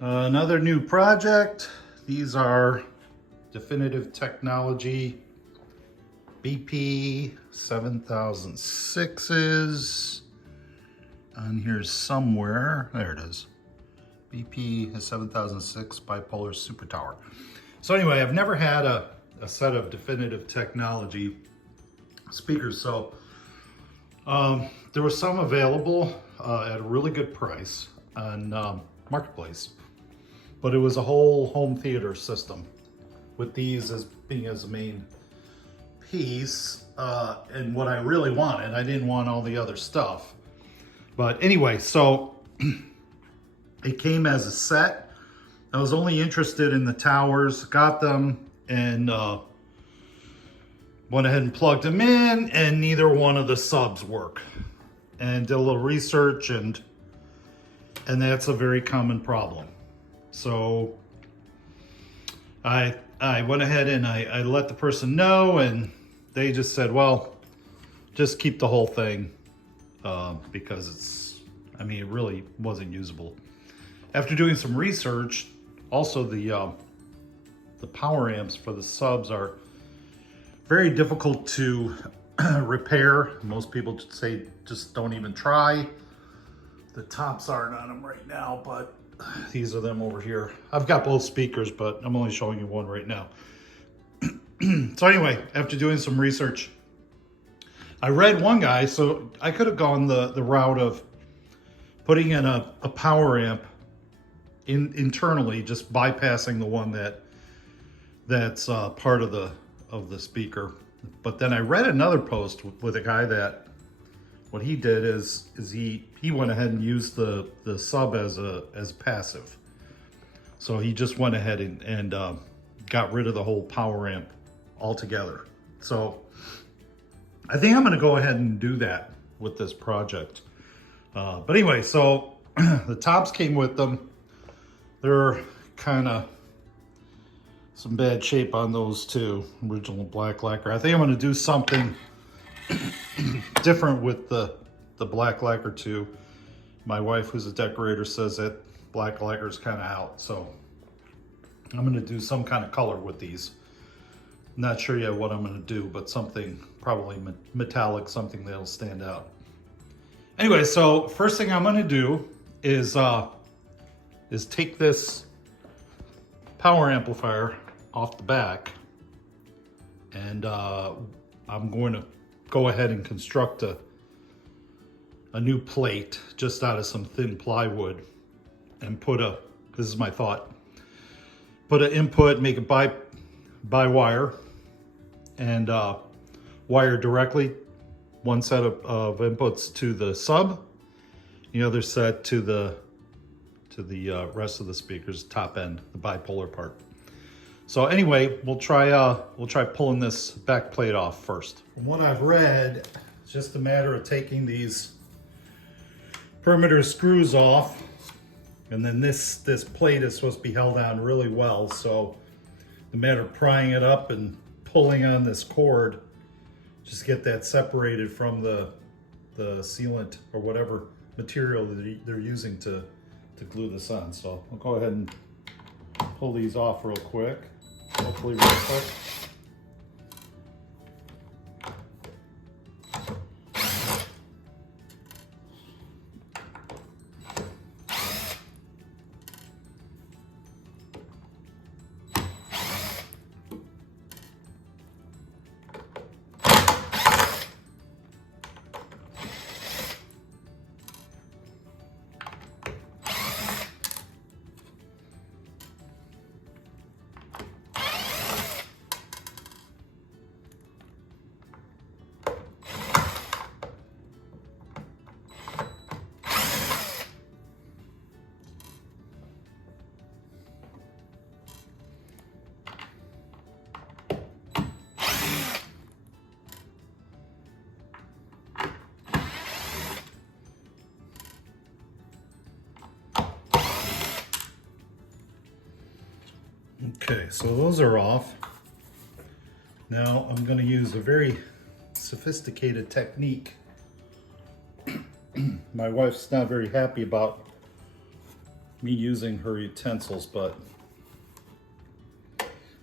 Another new project. These are Definitive Technology BP7006s. On here somewhere. There it is. BP7006 bipolar super tower. So anyway, I've never had a set of Definitive Technology speakers. So there were some available at a really good price on Marketplace. But it was a whole home theater system with these as being as the main piece. And what I really wanted, I didn't want all the other stuff. But anyway, so it came as a set. I was only interested in the towers, got them, and went ahead and plugged them in, and neither one of the subs work. And did a little research, and that's a very common problem. So I went ahead and I let the person know, and they just said, well, just keep the whole thing because it really wasn't usable. After doing some research, also the power amps for the subs are very difficult to repair. Most people say just don't even try. The tops aren't on them right now, but these are them over here. I've got both speakers, but I'm only showing you one right now. So anyway, after doing some research, I read one guy, so I could have gone the route of putting in a power amp internally, just bypassing the one that's part of the speaker. But then I read another post with a guy that what he did is he went ahead and used the sub as passive. So he just went ahead and got rid of the whole power amp altogether. So I think I'm going to go ahead and do that with this project. But anyway, so the tops came with them. They're kind of some bad shape on those too. Original black lacquer. I think I'm going to do something different with the black lacquer too. My wife, who's a decorator, says that black lacquer is kind of out, so I'm going to do some kind of color with these. Not sure yet what I'm going to do, but something probably metallic, something that'll stand out. Anyway, so first thing I'm going to do is take this power amplifier off the back, and I'm going to go ahead and construct a new plate just out of some thin plywood and this is my thought, put an input, make it by wire, and wire directly one set of inputs to the sub, the other set to the rest of the speakers, top end, the bipolar part. So anyway, we'll try pulling this back plate off first. From what I've read, it's just a matter of taking these perimeter screws off, and then this plate is supposed to be held on really well. So the matter of prying it up and pulling on this cord, just get that separated from the sealant or whatever material that they're using to glue this on. So I'll go ahead and pull these off real quick, hopefully real quick. Okay, so those are off. Now I'm going to use a very sophisticated technique. My wife's not very happy about me using her utensils, but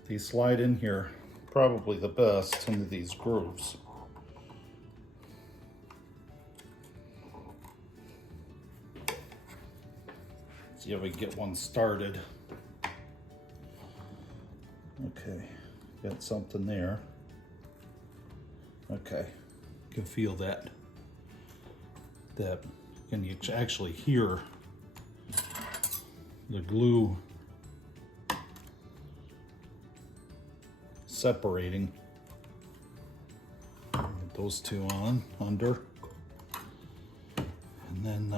they slide in here probably the best into these grooves. See if we can get one started. Okay, got something there. Okay, you can feel that. And you actually hear the glue separating. Get those two on under, and then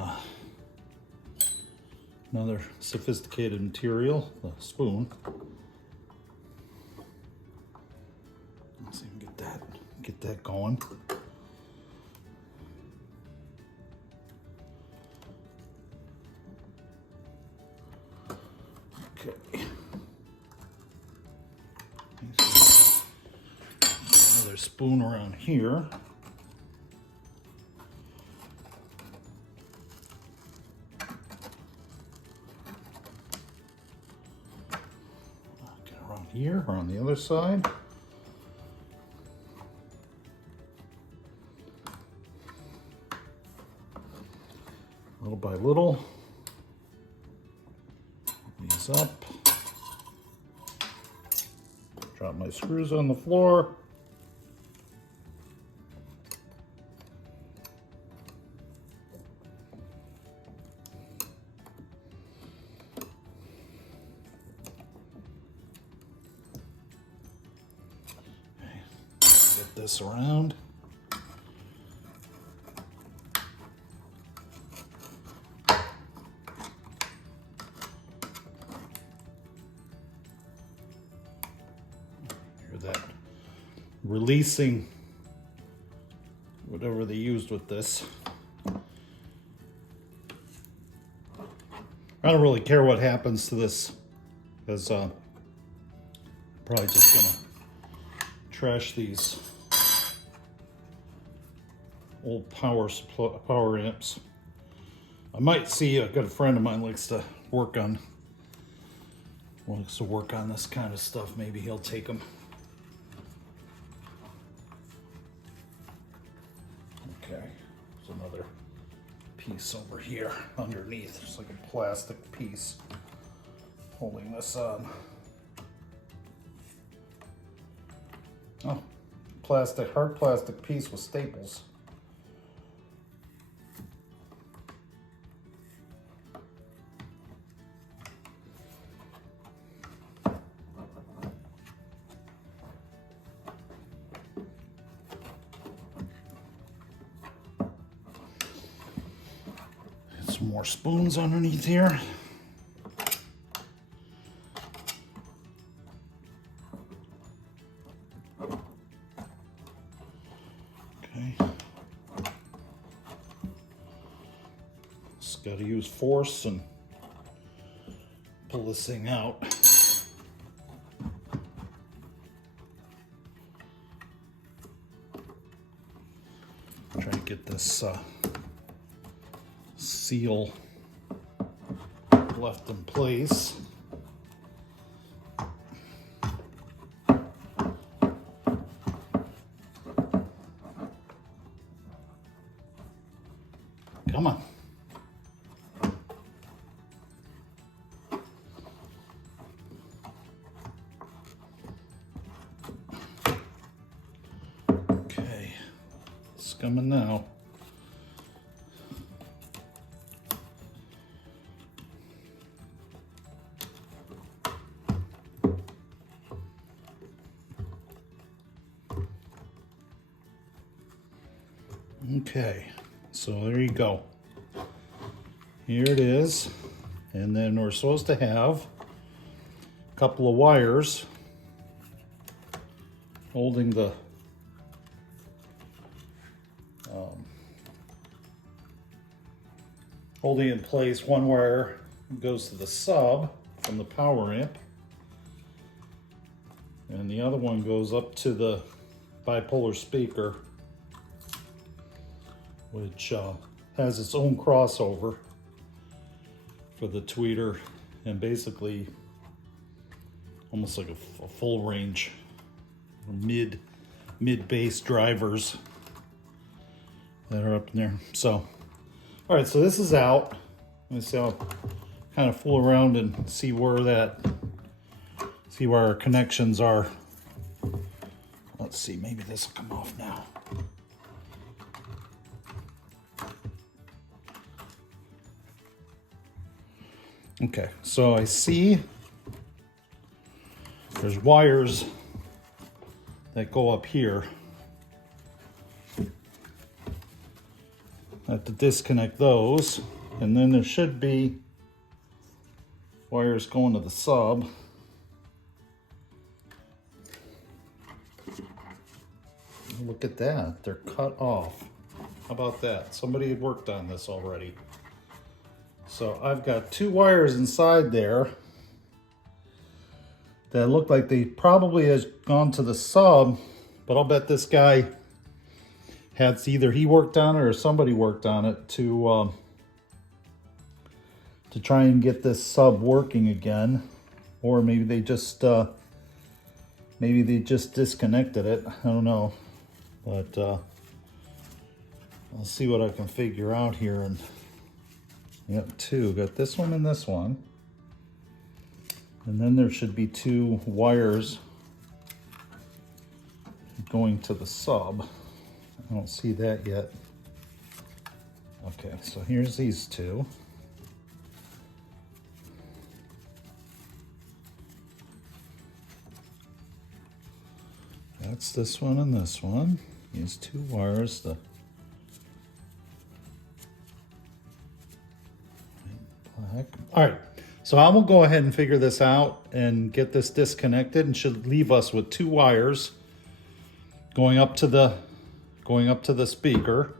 another sophisticated material, the spoon. Let's see if we can get that going. Okay. Another spoon around here. Get around here or on the other side. Little by little. These up. Drop my screws on the floor. Okay. Get this around. That releasing whatever they used with this. I don't really care what happens to this, because I'm probably just gonna trash these old power amps. I might see a good friend of mine wants to work on this kind of stuff. Maybe he'll take them. Okay, there's another piece over here underneath. There's like a plastic piece holding this on. Oh, hard plastic piece with staples. Some more spoons underneath here. Okay. Just got to use force and pull this thing out. Try to get this seal left in place. Come on. Okay, it's coming now. Okay, so there you go. Here it is. And then we're supposed to have a couple of wires holding the holding in place. One wire goes to the sub from the power amp, and the other one goes up to the bipolar speaker, which has its own crossover. for the tweeter, and basically almost like a full range mid bass drivers that are up in there. So all right, so this is out. Let me see, I'll kind of fool around and see where our connections are. Let's see, maybe this will come off now. Okay, so I see there's wires that go up here. I have to disconnect those, and then there should be wires going to the sub. Look at that, they're cut off. How about that? Somebody had worked on this already. So I've got two wires inside there that look like they probably has gone to the sub, but I'll bet this guy had either he worked on it or somebody worked on it to try and get this sub working again, or maybe they just disconnected it. I don't know, but I'll see what I can figure out here. And yep, two. Got this one and this one. And then there should be two wires going to the sub. I don't see that yet. Okay, so here's these two. That's this one and this one. These two wires. Black. All right, so I will go ahead and figure this out and get this disconnected, and should leave us with two wires going up to the speaker,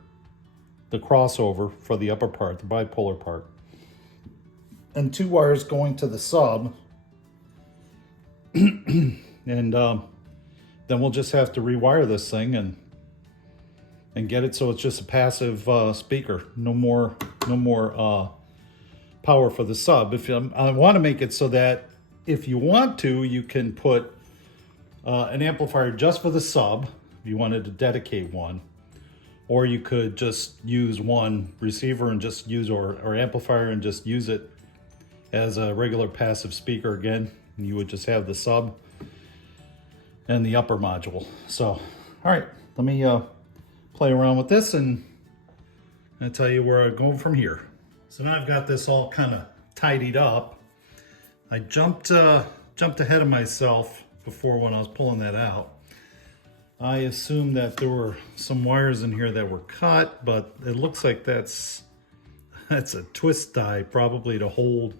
the crossover for the upper part, the bipolar part, and two wires going to the sub. And then we'll just have to rewire this thing and get it so it's just a passive speaker. No more power for the sub. I want to make it so that if you want to, you can put an amplifier just for the sub if you wanted to dedicate one, or you could just use one receiver and just use or amplifier and just use it as a regular passive speaker again. And you would just have the sub and the upper module. So, all right, let me play around with this and I'll tell you where I go from here. So now I've got this all kind of tidied up. I jumped ahead of myself before when I was pulling that out. I assumed that there were some wires in here that were cut, but it looks like that's a twist die, probably to hold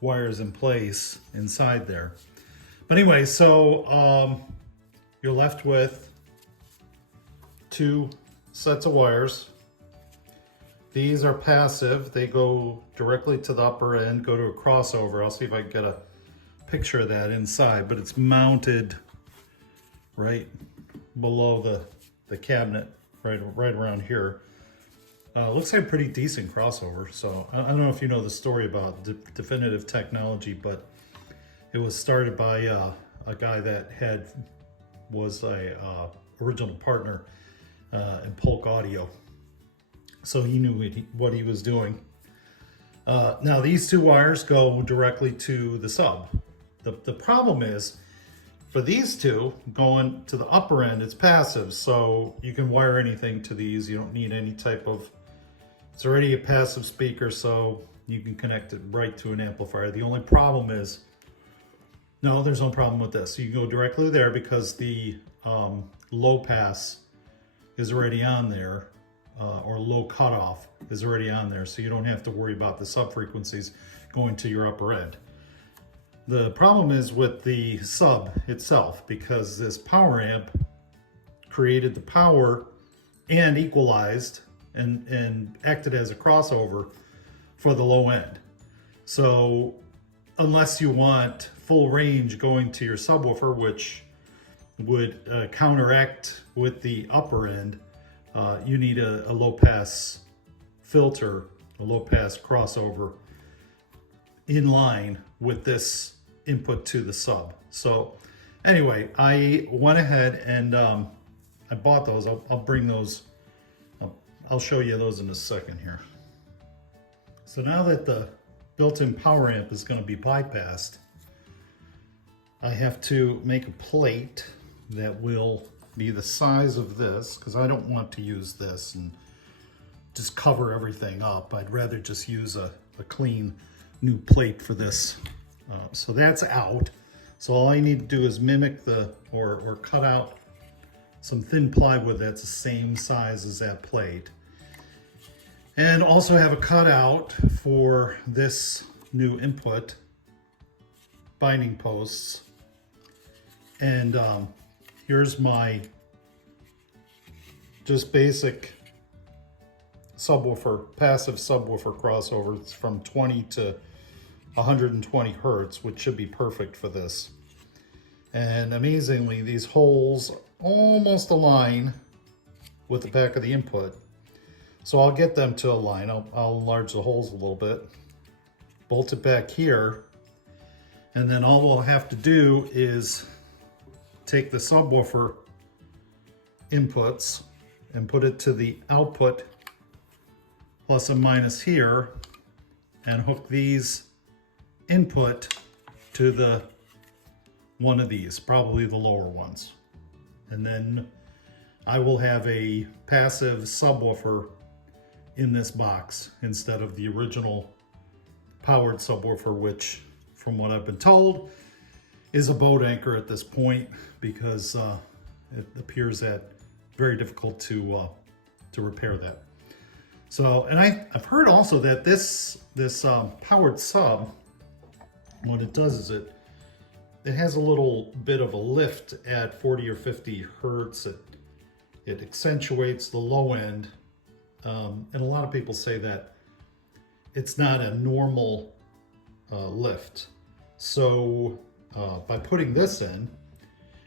wires in place inside there. But anyway, so you're left with two sets of wires. These are passive. They go directly to the upper end, go to a crossover. I'll see if I can get a picture of that inside, but it's mounted right below the cabinet, right around here. Looks like a pretty decent crossover. So I don't know if you know the story about Definitive Technology, but it was started by a guy that was a original partner in Polk Audio. So he knew what he was doing. Now these two wires go directly to the sub. The problem is, for these two going to the upper end, it's passive, so you can wire anything to these. You don't need any type of, it's already a passive speaker, so you can connect it right to an amplifier. The only problem is, no, there's no problem with this. You can go directly there because the low pass is already on there, or low cutoff is already on there, so you don't have to worry about the sub frequencies going to your upper end. The problem is with the sub itself, because this power amp created the power and equalized and acted as a crossover for the low end. So unless you want full range going to your subwoofer, which would counteract with the upper end, you need a low pass filter, a low pass crossover in line with this input to the sub. So anyway, I went ahead and I bought those. I'll bring those, I'll show you those in a second here. So now that the built-in power amp is going to be bypassed, I have to make a plate that will be the size of this, because I don't want to use this and just cover everything up. I'd rather just use a clean new plate for this. So that's out. So all I need to do is mimic or cut out some thin plywood that's the same size as that plate. And also have a cutout for this new input binding posts. And here's my just basic subwoofer, passive subwoofer crossover. It's from 20 to 120 hertz, which should be perfect for this. And amazingly, these holes almost align with the back of the input. So I'll get them to align. I'll enlarge the holes a little bit, bolt it back here, and then all we'll have to do is take the subwoofer inputs and put it to the output plus and minus here, and hook these input to the one of these, probably the lower ones. And then I will have a passive subwoofer in this box instead of the original powered subwoofer, which from what I've been told is a boat anchor at this point, because it appears that very difficult to repair that. So, and I've heard also that this powered sub, what it does is it has a little bit of a lift at 40 or 50 hertz. It accentuates the low end. And a lot of people say that it's not a normal lift. So by putting this in,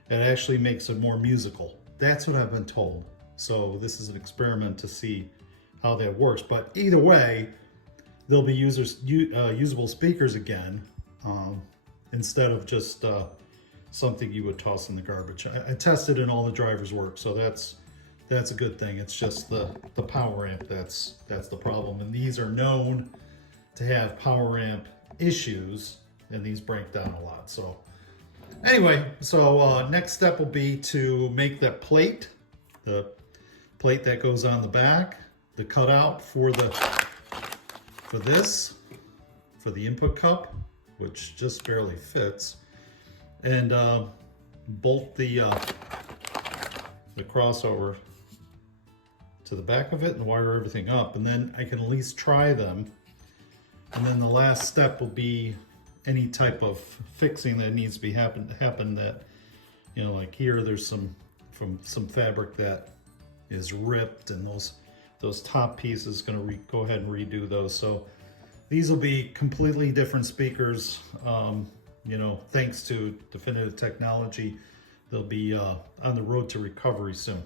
it actually makes it more musical. That's what I've been told. So this is an experiment to see how that works. But either way, there'll be usable speakers again, instead of just something you would toss in the garbage. I tested and all the drivers work, so that's a good thing. It's just the power amp that's the problem. And these are known to have power amp issues, and these break down a lot. So anyway, so next step will be to make that plate, the plate that goes on the back, the cutout for this, for the input cup, which just barely fits, and bolt the crossover to the back of it and wire everything up, and then I can at least try them. And then the last step will be any type of fixing that needs to be happen that, you know, like here there's some fabric that is ripped, and those top pieces going to go ahead and redo those. So these will be completely different speakers. You know, thanks to Definitive Technology, they'll be on the road to recovery soon.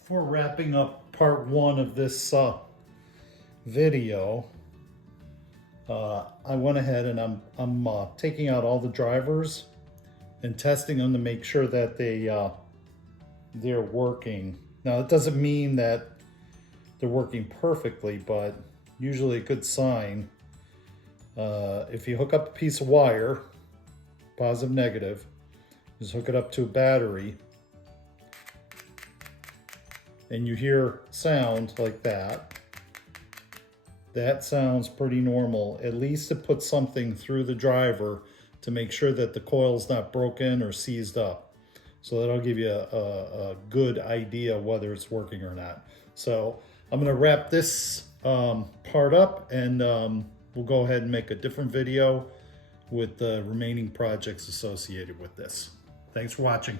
Before wrapping up part one of this video, I went ahead and I'm taking out all the drivers and testing them to make sure that they're working. Now, it doesn't mean that they're working perfectly, but usually a good sign. If you hook up a piece of wire, positive, negative, just hook it up to a battery, and you hear sound like that, that sounds pretty normal. At least it puts something through the driver to make sure that the coil's not broken or seized up. So that'll give you a good idea whether it's working or not. So I'm gonna wrap this part up, and we'll go ahead and make a different video with the remaining projects associated with this. Thanks for watching.